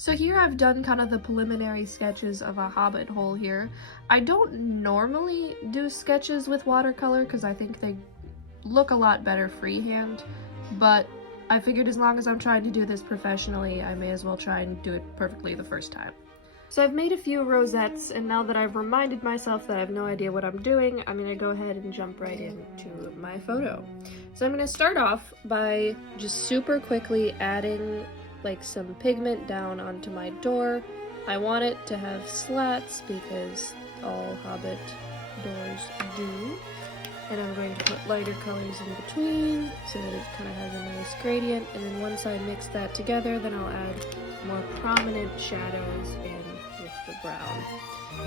So here I've done kind of the preliminary sketches of a hobbit hole here. I don't normally do sketches with watercolor because I think they look a lot better freehand, but I figured as long as I'm trying to do this professionally, I may as well try and do it perfectly the first time. So I've made a few rosettes, and now that I've reminded myself that I have no idea what I'm doing, I'm gonna go ahead and jump right into my photo. So I'm gonna start off by just super quickly adding like some pigment down onto my door. I want it to have slats because all hobbit doors do. And I'm going to put lighter colors in between so that it kind of has a nice gradient. And then once I mix that together, then I'll add more prominent shadows in with the brown.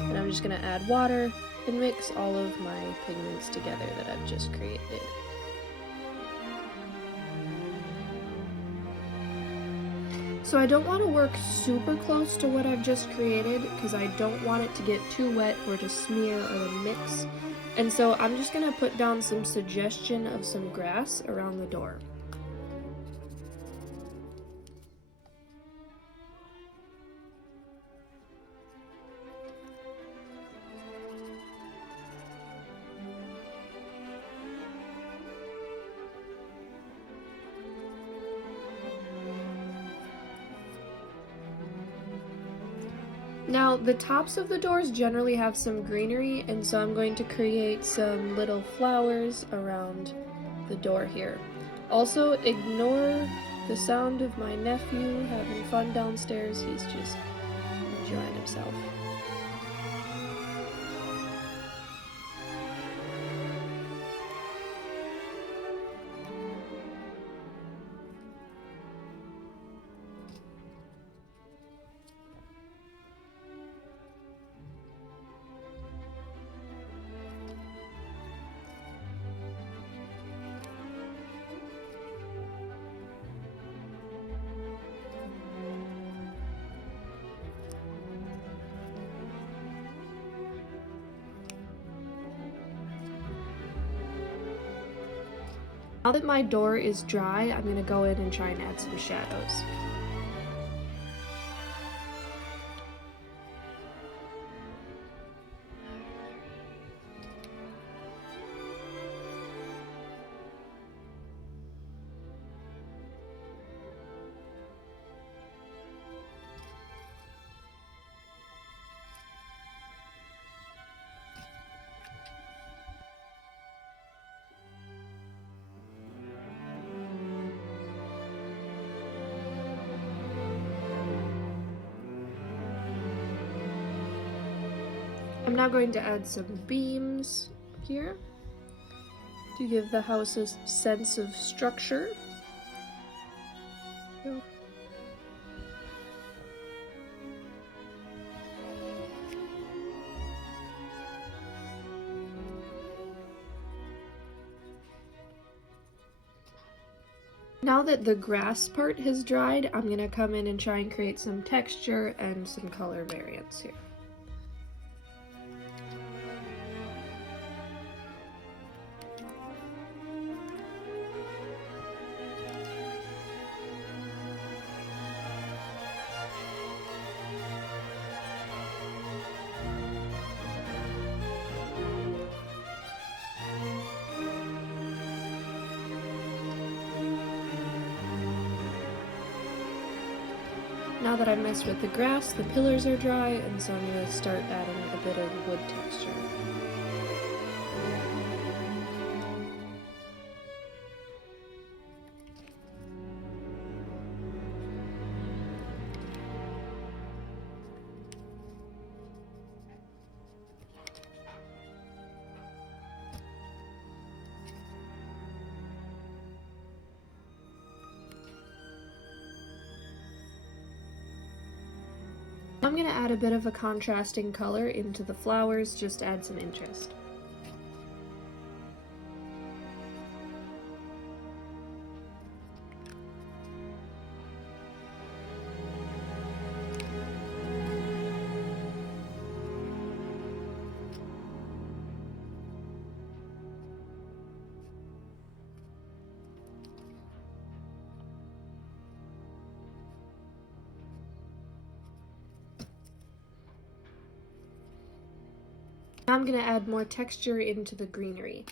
And I'm just going to add water and mix all of my pigments together that I've just created. So I don't want to work super close to what I've just created because I don't want it to get too wet or to smear or to mix. And so I'm just going to put down some suggestion of some grass around the door. Now, the tops of the doors generally have some greenery, and so I'm going to create some little flowers around the door here. Also, ignore the sound of my nephew having fun downstairs. He's just enjoying himself. Now that my door is dry, I'm going to go in and try and add some shadows. I'm now going to add some beams here to give the house a sense of structure. Now that the grass part has dried, I'm going to come in and try and create some texture and some color variants here. Now that I've messed with the grass, the pillars are dry, and so I'm going to start adding a bit of wood texture. I'm going to add a bit of a contrasting color into the flowers, just to add some interest. Now I'm going to add more texture into the greenery.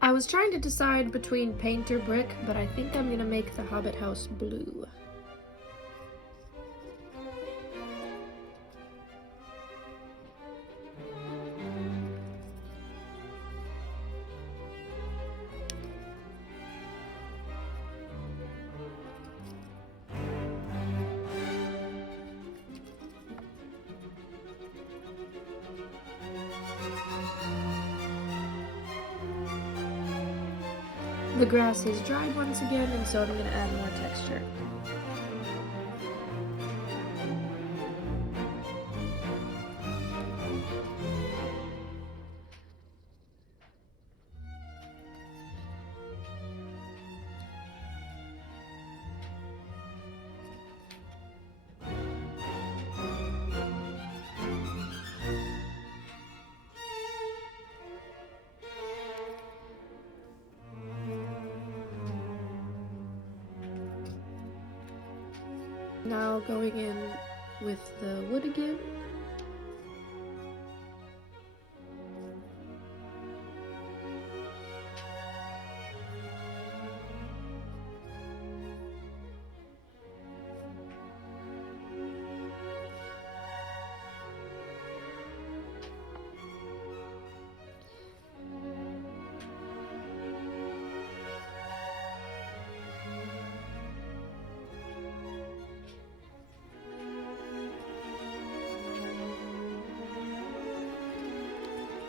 I was trying to decide between paint or brick, but I think I'm going to make the Hobbit house blue. The grass is dried once again, and so I'm going to add more texture. Now going in with the wood again.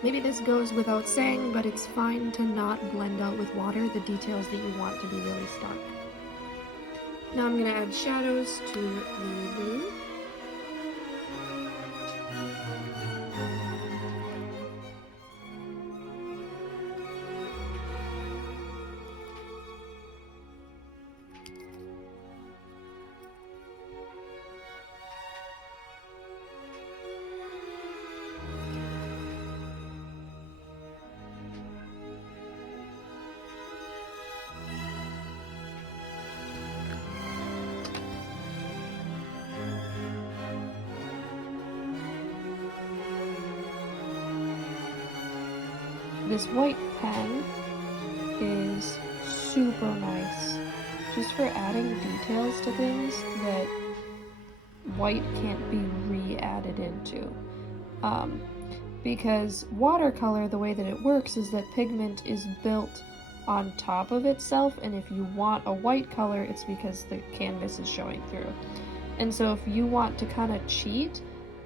Maybe this goes without saying, but it's fine to not blend out with water the details that you want to be really stark. Now I'm going to add shadows to the blue. This white pen is super nice, just for adding details to things that white can't be re-added into. Because watercolor, the way that it works is that pigment is built on top of itself, and if you want a white color, it's because the canvas is showing through. And so if you want to kind of cheat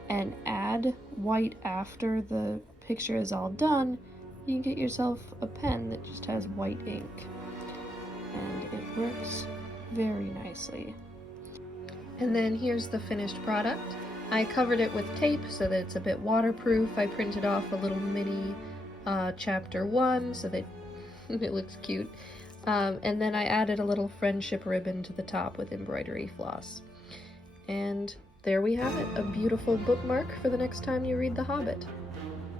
and add white after the picture is all done, you can get yourself a pen that just has white ink, and it works very nicely. And then here's the finished product. I covered it with tape so that it's a bit waterproof. I printed off a little mini chapter 1 so that it looks cute. And then I added a little friendship ribbon to the top with embroidery floss. And there we have it, a beautiful bookmark for the next time you read The Hobbit.